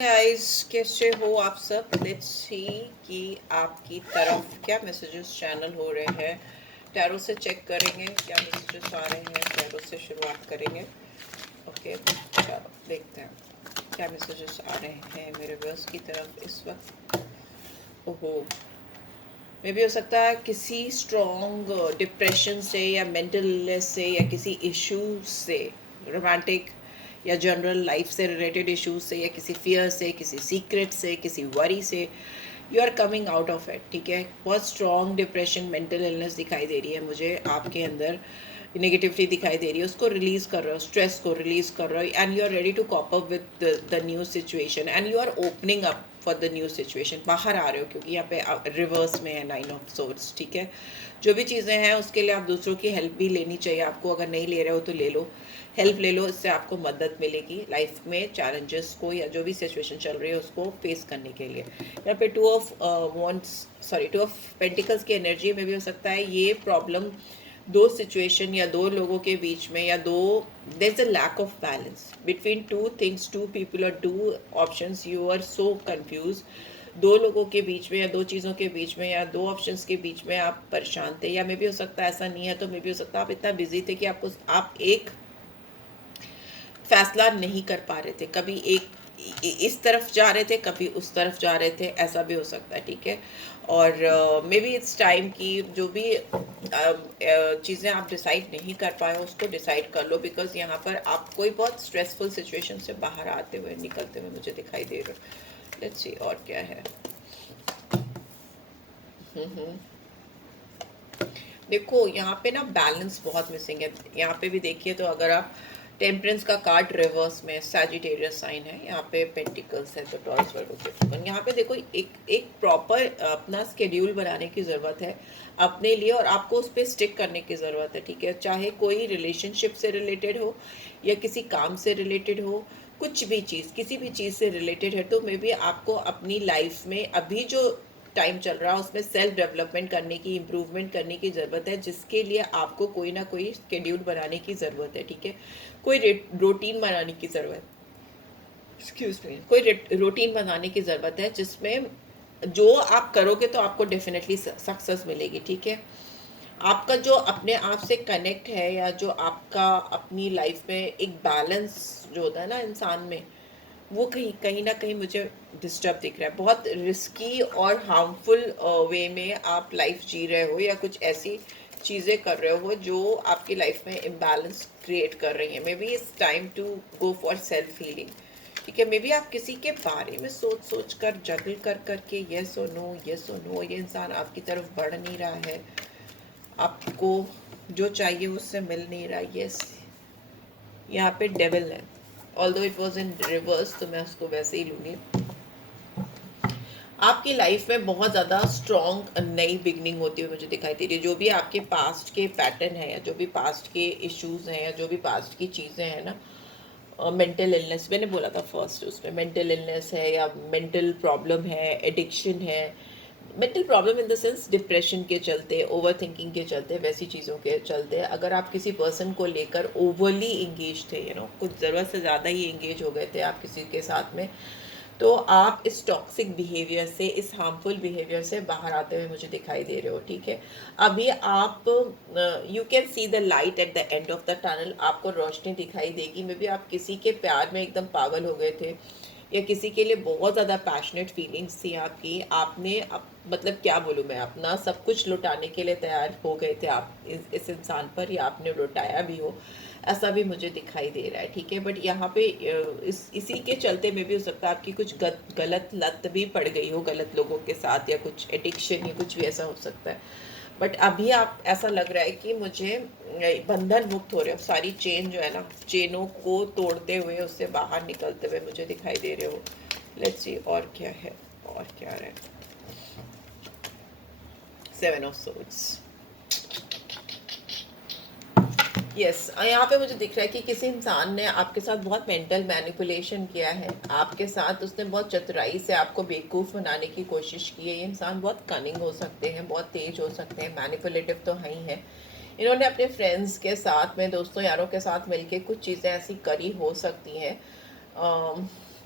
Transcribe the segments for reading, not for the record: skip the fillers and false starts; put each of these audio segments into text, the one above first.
Guys, कैसे हो आप सब। लेट्स सी कि आपकी तरफ क्या मैसेजेस चैनल हो रहे हैं। टैरो से चेक करेंगे क्या मैसेजेस आ रहे हैं। टैरो से शुरुआत करेंगे। ओके, चलो देखते हैं क्या मैसेजेस आ रहे हैं मेरे व्यूअर्स की तरफ इस वक्त। ओहो, मे भी हो सकता है किसी स्ट्रॉन्ग डिप्रेशन से या मेंटल इलनेस से या किसी इश्यूज से, रोमांटिक या जनरल लाइफ से रिलेटेड इश्यूज से या किसी फियर से, किसी सीक्रेट से, किसी वरी से you are coming out of it. ठीक है, बहुत स्ट्रॉन्ग डिप्रेशन, मेंटल इलनेस दिखाई दे रही है मुझे आपके अंदर। नेगेटिविटी दिखाई दे रही है, उसको रिलीज कर रहे हो, स्ट्रेस को रिलीज कर रहे हो, and you are ready to cop up with the new situation and you are opening up for the new situation. बाहर आ रहे हो क्योंकि यहाँ पे रिवर्स में है 9 ऑफ सोर्ड्स। ठीक है, जो भी चीज़ें हैं उसके लिए आप दूसरों की हेल्प भी लेनी चाहिए आपको। अगर नहीं ले रहे हो तो ले लो, हेल्प ले लो, इससे आपको मदद मिलेगी लाइफ में चैलेंजेस को या जो भी सिचुएशन चल रही है उसको फेस करने के लिए। यहाँ पे टू ऑफ पेंटिकल्स की एनर्जी में भी हो सकता है ये प्रॉब्लम दो सिचुएशन या दो लोगों के बीच में, या दो there is a lack of balance between two things, two people और two options. You are so confuse. दो लोगों के बीच में या दो चीज़ों के बीच में या दो ऑप्शंस के बीच में आप परेशान थे, या मे भी हो सकता है ऐसा नहीं है तो मे भी हो सकता है आप इतना बिजी थे कि आप एक फैसला नहीं कर पा रहे थे। कभी एक इस तरफ जा रहे थे, कभी उस तरफ जा रहे थे, ऐसा भी हो सकता है। ठीक है, और मे बी इट्स टाइम कि जो भी चीज़ें आप डिसाइड नहीं कर पाए उसको डिसाइड कर लो, बिकॉज यहाँ पर आप कोई बहुत स्ट्रेसफुल सिचुएशन से बाहर आते हुए, निकलते हुए मुझे दिखाई दे रहे हो। लेट्स सी और क्या है। देखो यहाँ पे ना बैलेंस बहुत मिसिंग है। यहाँ पे भी देखिए तो अगर आप टेम्परेंस का कार्ड रिवर्स में, सैजिटेरियस साइन है, यहाँ पे पेंटिकल्स है तो टॉरस वर्गो कैप्रिकॉर्न। यहाँ पे देखो एक एक प्रॉपर अपना स्केड्यूल बनाने की ज़रूरत है अपने लिए, और आपको उस पर स्टिक करने की ज़रूरत है। ठीक है, चाहे कोई रिलेशनशिप से रिलेटेड हो या किसी काम से रिलेटेड हो, कुछ भी चीज़ किसी भी चीज़ से रिलेटेड है तो मे बी आपको अपनी लाइफ में अभी जो टाइम चल रहा है उसमें सेल्फ डेवलपमेंट करने की, इम्प्रूवमेंट करने की ज़रूरत है, जिसके लिए आपको कोई ना कोई स्केड्यूल बनाने की ज़रूरत है। ठीक है, कोई रूटीन बनाने की ज़रूरत, एक्सक्यूज मी, कोई रूटीन बनाने की ज़रूरत है जिसमें जो आप करोगे तो आपको डेफिनेटली सक्सेस मिलेगी। ठीक है, आपका जो अपने आप से कनेक्ट है या जो आपका अपनी लाइफ में एक बैलेंस जो होता है ना इंसान में, वो कहीं कहीं ना कहीं मुझे डिस्टर्ब दिख रहा है। बहुत रिस्की और हार्मफुल वे में आप लाइफ जी रहे हो या कुछ ऐसी चीज़ें कर रहे हो जो आपकी लाइफ में इम्बैलेंस क्रिएट कर रही हैं। Maybe it's time to go for self healing. ठीक है, मे बी आप किसी के बारे में सोच सोच कर, जगल कर करके, येस और नो, येस और नो, ये इंसान आपकी तरफ बढ़ नहीं रहा है, आपको जो चाहिए उससे मिल नहीं रहा। यस, यहाँ पे डेविल है, although it was in reverse तो मैं उसको वैसे ही लूँगी। आपकी लाइफ में बहुत ज़्यादा स्ट्रॉन्ग नई बिगनिंग होती हुई मुझे दिखाई दे रही है। जो भी आपके पास्ट के पैटर्न है या जो भी पास्ट के इश्यूज हैं या जो भी पास्ट की चीज़ें हैं ना, मेंटल इलनेस मैंने बोला था फर्स्ट, उसमें मेंटल इलनेस है या मेंटल प्रॉब्लम है, एडिक्शन है, mental problem in the sense depression के चलते, ओवर थिंकिंग के चलते, वैसी चीज़ों के चलते अगर आप किसी पर्सन को लेकर ओवरली इंगेज थे, कुछ ज़रूरत से ज़्यादा ही इंगेज हो गए थे आप किसी के साथ में, तो आप इस टॉक्सिक बिहेवियर से, इस हार्मफुल बिहेवियर से बाहर आते हुए मुझे दिखाई दे रहे हो। ठीक है, अभी आप you can see the light at the end of the tunnel, आपको रोशनी दिखाई देगी। मे बी आप किसी के प्यार में एकदम पागल हो गए थे या किसी के लिए बहुत ज़्यादा पैशनेट फीलिंग्स थी आपकी, आपने मतलब क्या बोलूँ मैं, अपना सब कुछ लुटाने के लिए तैयार हो गए थे आप इस इंसान पर, या आपने लुटाया भी हो, ऐसा भी मुझे दिखाई दे रहा है। ठीक है, बट यहाँ पे इसी के चलते में भी हो सकता है आपकी कुछ गलत लत भी पड़ गई हो गलत लोगों के साथ, या कुछ एडिक्शन या कुछ भी ऐसा हो सकता है। बट अभी आप ऐसा लग रहा है कि मुझे बंधन मुक्त हो रहे हो, सारी चेन जो है ना, चेनों को तोड़ते हुए, उससे बाहर निकलते हुए मुझे दिखाई दे रहे हो। लेट्स सी और क्या है, और क्या है। 7 ऑफ सोर्ड्स। यस, यहाँ पे मुझे दिख रहा है कि किसी इंसान ने आपके साथ बहुत मेंटल मैनिपुलेशन किया है, आपके साथ उसने बहुत चतुराई से आपको बेवकूफ़ बनाने की कोशिश की है। ये इंसान बहुत कनिंग हो सकते हैं, बहुत तेज हो सकते हैं, मैनिपुलेटिव तो है ही है। इन्होंने अपने फ्रेंड्स के साथ में, दोस्तों यारों के साथ मिलके कुछ चीज़ें ऐसी करी हो सकती हैं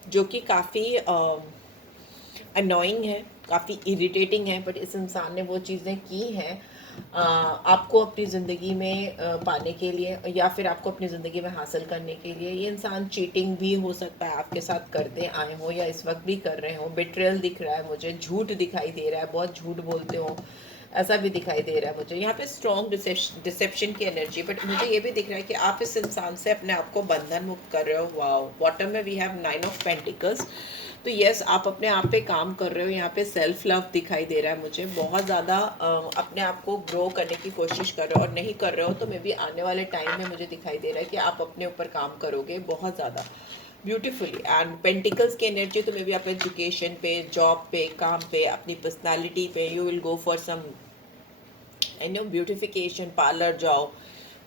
जो कि काफ़ी अनोइंग है, काफ़ी इरिटेटिंग है, बट इस इंसान ने वो चीज़ें की हैं आपको अपनी ज़िंदगी में पाने के लिए, या फिर आपको अपनी ज़िंदगी में हासिल करने के लिए। ये इंसान चीटिंग भी हो सकता है आपके साथ करते आए हो, या इस वक्त भी कर रहे हो। बिट्रेयल दिख रहा है मुझे, झूठ दिखाई दे रहा है, बहुत झूठ बोलते हो ऐसा भी दिखाई दे रहा है मुझे। यहाँ पे स्ट्रॉन्ग डिसेप्शन की एनर्जी, बट मुझे ये भी दिख रहा है कि आप इस इंसान से अपने आप को बंधन मुक्त कर रहे हो। वाओ, बॉटम में वी हैव 9 ऑफ पेंटिकल्स। तो यस, आप अपने आप पे काम कर रहे हो। यहाँ पे सेल्फ लव दिखाई दे रहा है मुझे, बहुत ज़्यादा अपने आप को ग्रो करने की कोशिश कर रहे हो, और नहीं कर रहे हो तो मे बी आने वाले टाइम में मुझे दिखाई दे रहा है कि आप अपने ऊपर काम करोगे बहुत ज़्यादा ब्यूटीफुली। एंड पेंटिकल्स की एनर्जी तो मे बी आप एजुकेशन पे, जॉब पे, काम पे, अपनी पर्सनालिटी पे, you will go for some beautification, parlour जाओ,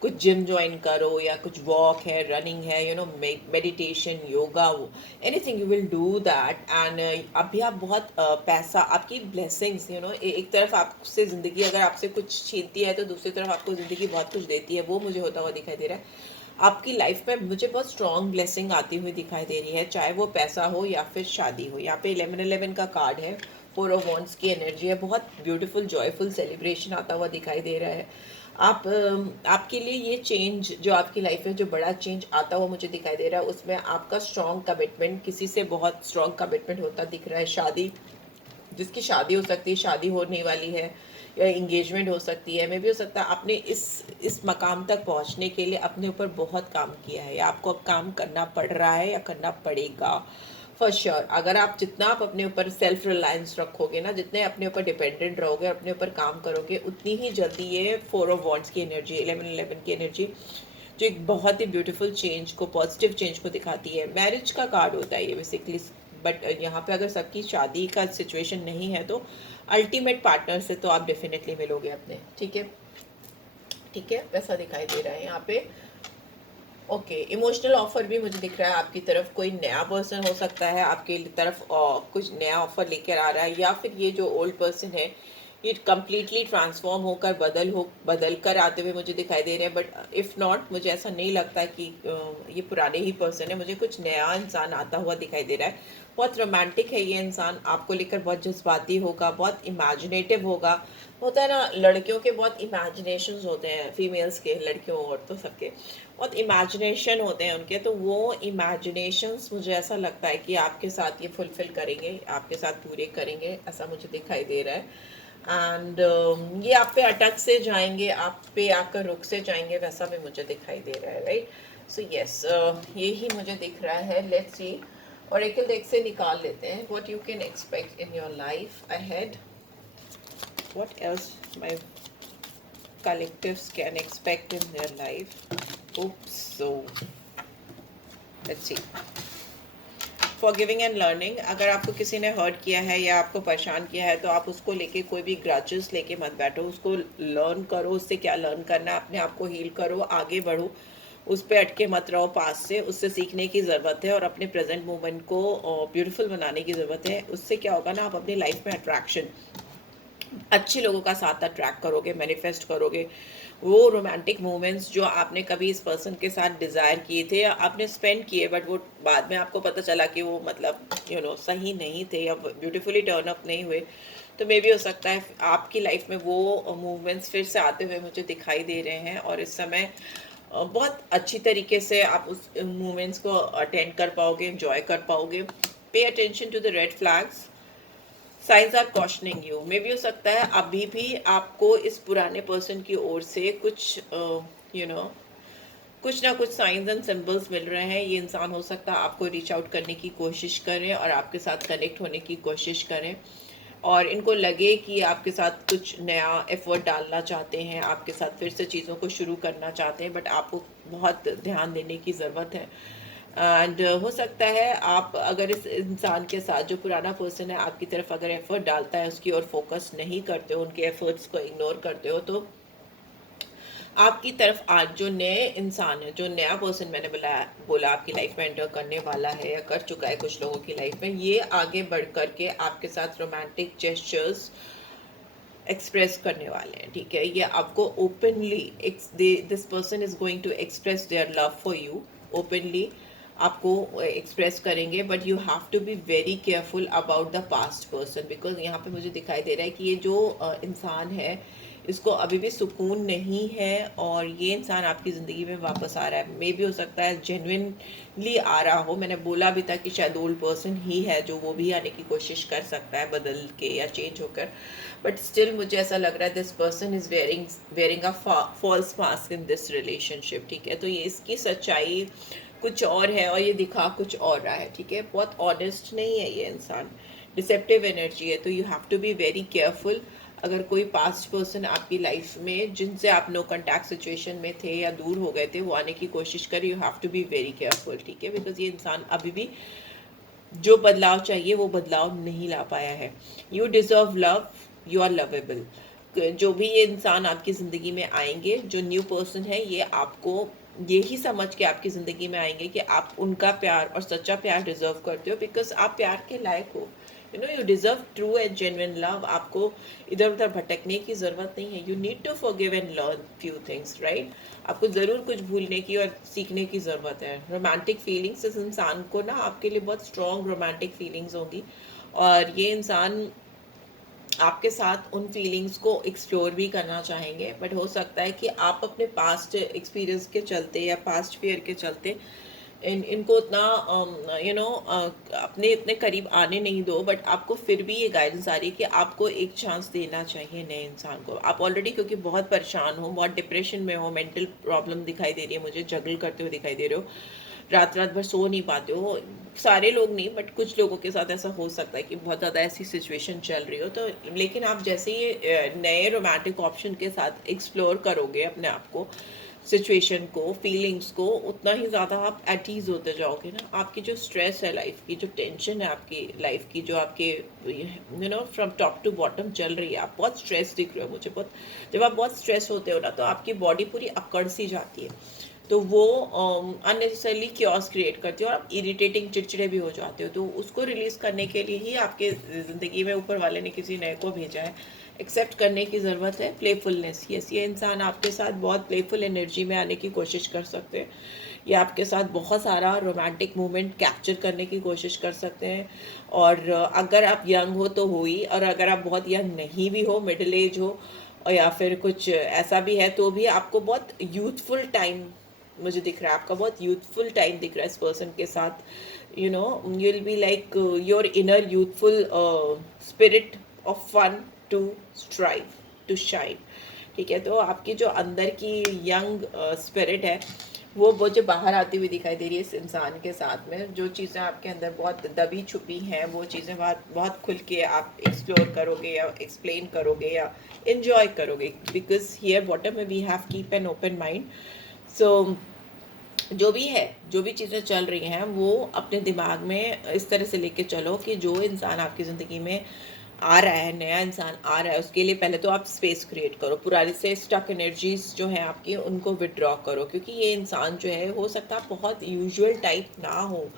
कुछ जिम ज्वाइन करो, या कुछ वॉक है, रनिंग है, meditation, yoga, anything you will do that. And अभी आप बहुत पैसा, आपकी ब्लेसिंग्स, एक तरफ आपसे ज़िंदगी अगर आपसे कुछ छीनती है तो दूसरी तरफ आपको ज़िंदगी बहुत कुछ देती है, वो मुझे होता हुआ दिखाई दे रहा है। आपकी लाइफ में मुझे बहुत स्ट्रॉन्ग ब्लेसिंग आती हुई दिखाई दे रही है, चाहे वो पैसा हो या फिर शादी हो। यहाँ पे 1111 का कार्ड है, 4 ऑफ वॉन्ड्स की एनर्जी है, बहुत ब्यूटीफुल जॉयफुल सेलिब्रेशन आता हुआ दिखाई दे रहा है। आपके लिए ये चेंज जो आपकी लाइफ में जो बड़ा चेंज आता हुआ मुझे दिखाई दे रहा है, उसमें आपका स्ट्रॉन्ग कमिटमेंट, किसी से बहुत स्ट्रॉन्ग कमिटमेंट होता दिख रहा है। शादी, जिसकी शादी हो सकती है, शादी होने वाली है, या इंगेजमेंट हो सकती है। मे भी हो सकता है आपने इस मकाम तक पहुंचने के लिए अपने ऊपर बहुत काम किया है, या आपको अब काम करना पड़ रहा है या करना पड़ेगा फॉर श्योर। अगर आप जितना आप अपने ऊपर सेल्फ रिलायंस रखोगे ना, जितने अपने ऊपर डिपेंडेंट रहोगे, अपने ऊपर काम करोगे, उतनी ही जल्दी ये 4 ऑफ वॉन्ड्स की एनर्जी, 1111 की एनर्जी, जो एक बहुत ही ब्यूटीफुल चेंज को, पॉजिटिव चेंज को दिखाती है। मैरिज का कार्ड होता है ये बेसिकली, बट यहाँ पे अगर सबकी शादी का सिचुएशन नहीं है तो अल्टीमेट पार्टनर से तो आप डेफिनेटली मिलोगे अपने। ठीक है, ठीक है, वैसा दिखाई दे रहा है यहाँ पे। ओके, इमोशनल ऑफर भी मुझे दिख रहा है आपकी तरफ। कोई नया पर्सन हो सकता है आपके तरफ, कुछ नया ऑफर लेकर आ रहा है, या फिर ये जो ओल्ड पर्सन है ये कम्प्लीटली ट्रांसफॉर्म होकर बदल कर आते हुए मुझे दिखाई दे रहे हैं। बट इफ़ नॉट, मुझे ऐसा नहीं लगता कि ये पुराने ही पर्सन है, मुझे कुछ नया इंसान आता हुआ दिखाई दे रहा है। बहुत रोमांटिक है ये इंसान, आपको लेकर बहुत जज्बाती होगा, बहुत इमेजिनेटिव होगा। होता है ना, लड़कियों के बहुत इमेजिनेशंस होते हैं, फीमेल्स के, लड़कियों और तो सबके बहुत इमेजिनेशन होते हैं उनके। तो वो इमेजिनेशंस मुझे ऐसा लगता है कि आपके साथ ये फुलफिल करेंगे, आपके साथ पूरे करेंगे, ऐसा मुझे दिखाई दे रहा है। एंड ये आप पे अटक से जाएंगे, आप पे आकर रुक से जाएंगे, वैसा भी मुझे दिखाई दे रहा है। राइट, सो यस, यही मुझे दिख रहा है। लेट्स सी, और एक डेक से निकाल लेते हैं what you can expect in your life ahead, what else my collectives can expect in their life. Oops, so let's see. Forgiving and learning, अगर आपको किसी ने हर्ट किया है या आपको परेशान किया है तो आप उसको लेके कोई भी ग्रजेस लेके मत बैठो, उसको लर्न करो, उससे क्या लर्न करना है, अपने आप को हील करो, आगे बढ़ो, उस पर अटके मत रहो। पास से उससे सीखने की ज़रूरत है और अपने प्रेजेंट मोमेंट को ब्यूटीफुल बनाने की ज़रूरत है। उससे क्या होगा ना, आप अपनी लाइफ में अट्रैक्शन, अच्छे लोगों का साथ अट्रैक्ट करोगे, मैनिफेस्ट करोगे। वो रोमांटिक मोमेंट्स जो आपने कभी इस पर्सन के साथ डिज़ायर किए थे या आपने स्पेंड किए, बट वो बाद में आपको पता चला कि वो मतलब सही नहीं थे या ब्यूटीफुली टर्न अप नहीं हुए, तो मे भी हो सकता है आपकी लाइफ में वो मूवमेंट्स फिर से आते हुए मुझे दिखाई दे रहे हैं। और इस समय बहुत अच्छी तरीके से आप उस मूवमेंट्स को अटेंड कर पाओगे, एंजॉय कर पाओगे। Pay attention to the red flags, signs are cautioning you. मे भी हो सकता है अभी भी आपको इस पुराने पर्सन की ओर से कुछ कुछ ना कुछ साइंस एंड सिंबल्स मिल रहे हैं। ये इंसान हो सकता है आपको रीच आउट करने की कोशिश करें और आपके साथ कनेक्ट होने की कोशिश करें, और इनको लगे कि आपके साथ कुछ नया एफर्ट डालना चाहते हैं, आपके साथ फिर से चीज़ों को शुरू करना चाहते हैं, बट आपको बहुत ध्यान देने की ज़रूरत है। एंड हो सकता है आप अगर इस इंसान के साथ, जो पुराना पर्सन है आपकी तरफ अगर एफर्ट डालता है, उसकी ओर फोकस नहीं करते हो, उनके एफर्ट्स को इग्नोर करते हो, तो आपकी तरफ आज जो नए इंसान है, जो नया पर्सन मैंने बोला आपकी लाइफ में एंटर करने वाला है या कर चुका है कुछ लोगों की लाइफ में, ये आगे बढ़ करके आपके साथ रोमांटिक जेस्चर्स एक्सप्रेस करने वाले हैं। ठीक है, ये आपको openly, this person is going to express their love for you openly. आपको एक्सप्रेस करेंगे, but you have to be very careful about the past person, because यहाँ पे मुझे दिखाई दे रहा है कि ये जो इंसान है इसको अभी भी सुकून नहीं है, और ये इंसान आपकी ज़िंदगी में वापस आ रहा है। मे भी हो सकता है जेन्युइनली आ रहा हो, मैंने बोला भी था कि शायद ओल्ड पर्सन ही है जो वो भी आने की कोशिश कर सकता है बदल के या चेंज होकर, बट स्टिल मुझे ऐसा लग रहा है this person is wearing a false mask in this relationship, ठीक है। तो ये इसकी सच्चाई कुछ और है और ये दिखा कुछ और रहा है, ठीक है। बहुत ऑनेस्ट नहीं है ये इंसान, डिसेप्टिव एनर्जी है, तो you have to be very careful. अगर कोई पास्ट पर्सन आपकी लाइफ में जिनसे आप नो कॉन्टैक्ट सिचुएशन में थे या दूर हो गए थे वो आने की कोशिश करे, you have to be very careful, ठीक है, बिकॉज ये इंसान अभी भी जो बदलाव चाहिए वो बदलाव नहीं ला पाया है। You deserve love, you are lovable. जो भी ये इंसान आपकी ज़िंदगी में आएंगे, जो न्यू पर्सन है, ये आपको यही समझ के आपकी ज़िंदगी में आएंगे कि आप उनका प्यार और सच्चा प्यार डिजर्व करते हो, बिकॉज आप प्यार के लायक हो। You deserve true and genuine love. आपको इधर उधर भटकने की ज़रूरत नहीं है। You need to forgive and learn few things, right. आपको ज़रूर कुछ भूलने की और सीखने की ज़रूरत है। रोमांटिक फीलिंग्स, इस इंसान को ना आपके लिए बहुत स्ट्रॉन्ग रोमांटिक फीलिंग्स होंगी, और ये इंसान आपके साथ उन फीलिंग्स को एक्सप्लोर भी करना चाहेंगे, बट हो सकता है कि आप अपने पास्ट एक्सपीरियंस के चलते या पास्ट फियर के चलते इनको उतना अपने इतने करीब आने नहीं दो, बट आपको फिर भी ये गाइडेंस आ रही है कि आपको एक चांस देना चाहिए नए इंसान को। आप ऑलरेडी क्योंकि बहुत परेशान हो, बहुत डिप्रेशन में हो, मेंटल प्रॉब्लम दिखाई दे रही है मुझे, जगल करते हुए दिखाई दे रहे हो, रात रात भर सो नहीं पाते हो। सारे लोग नहीं, बट कुछ लोगों के साथ ऐसा हो सकता है कि बहुत ज़्यादा ऐसी सिचुएशन चल रही हो, तो लेकिन आप जैसे ये नए रोमांटिक ऑप्शन के साथ एक्सप्लोर करोगे अपने आप को, सिचुएशन को, फीलिंग्स को, उतना ही ज़्यादा आप एट ईज होते जाओगे ना। आपकी जो स्ट्रेस है लाइफ की, जो टेंशन है आपकी लाइफ की, जो आपके फ्रॉम टॉप टू बॉटम चल रही है, आप बहुत स्ट्रेस दिख रहे हो मुझे बहुत। जब आप बहुत स्ट्रेस होते हो ना, तो आपकी बॉडी पूरी अकड़ सी जाती है, तो वो अननेसेसरली क्योस क्रिएट करती है और आप इरिटेटिंग, चिड़चिड़े भी हो जाते हो। तो उसको रिलीज़ करने के लिए ही आपके ज़िंदगी में ऊपर वाले ने किसी नए को भेजा है। एक्सेप्ट करने की ज़रूरत है। प्लेफुलनेस, यस, ये इंसान आपके साथ बहुत प्लेफुल एनर्जी में आने की कोशिश कर सकते हैं। ये आपके साथ बहुत सारा रोमांटिक मोमेंट कैप्चर करने की कोशिश कर सकते हैं। और अगर आप यंग हो तो हो ही, और अगर आप बहुत यंग नहीं भी हो, मिडिल एज हो, और या फिर कुछ ऐसा भी है, तो भी आपको बहुत यूथफुल टाइम मुझे दिख रहा है। आपका बहुत यूथफुल टाइम दिख रहा है इस पर्सन के साथ। You will be like your inner youthful spirit of fun to strive to shine, ठीक है। तो आपकी जो अंदर की यंग स्पिरिट है वो मुझे बाहर आती हुई दिखाई दे रही है इस इंसान के साथ में। जो चीज़ें आपके अंदर बहुत दबी छुपी हैं, वो चीज़ें बहुत बहुत खुल के आप एक्सप्लोर करोगे या एक्सप्लेन करोगे या इन्जॉय करोगे, बिकॉज हियर बॉटम में we have keep an open mind. So जो भी है, जो भी चीज़ें चल रही हैं, वो अपने दिमाग में इस तरह से लेके चलो कि जो इंसान आपकी ज़िंदगी में आ रहा है, नया इंसान आ रहा है, उसके लिए पहले तो आप स्पेस क्रिएट करो। पुरानी से स्टक एनर्जीज जो है आपकी, उनको विड्रॉ करो, क्योंकि ये इंसान जो है, हो सकता है बहुत यूजुअल टाइप ना हो।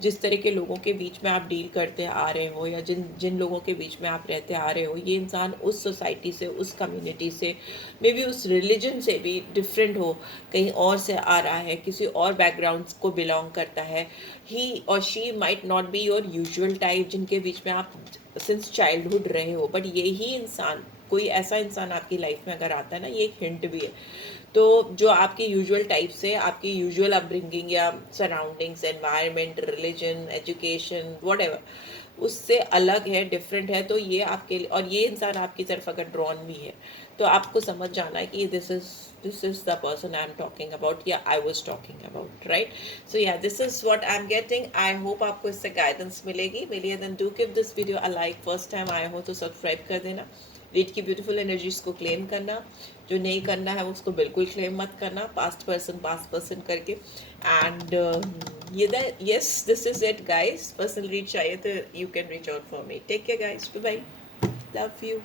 जिस तरह के लोगों के बीच में आप डील करते आ रहे हो, या जिन जिन लोगों के बीच में आप रहते आ रहे हो, ये इंसान उस सोसाइटी से, उस कम्युनिटी से, मे बी उस रिलीजन से भी डिफरेंट हो, कहीं और से आ रहा है, किसी और बैकग्राउंड को बिलोंग करता है। ही और she might not be your usual type जिनके बीच में आप सिंस चाइल्डहुड रहे हो, बट यही इंसान, कोई ऐसा इंसान आपकी लाइफ में अगर आता है ना, ये एक हिंट भी है। तो जो आपके यूजुअल टाइप से, आपकी यूजुअल अपब्रिंगिंग या surroundings, environment, religion, education, whatever, उससे अलग है, डिफरेंट है, तो ये आपके लिए, और ये इंसान आपकी तरफ अगर ड्रॉन भी है, तो आपको समझ जाना है कि this is the person I am talking about, या I was talking about, right? So yeah, this is what I am getting. I hope आपको इससे गाइडेंस मिलेगी। then do give this video a like, first time आए हो तो subscribe कर देना। Read की ब्यूटीफुल एनर्जीज को क्लेम करना, जो नहीं करना है उसको बिल्कुल क्लेम मत करना, पास्ट पर्सन करके। एंड ये yes, this is it guys. Personal read चाहिए तो you can reach out for me. Take care guys, bye bye, love you.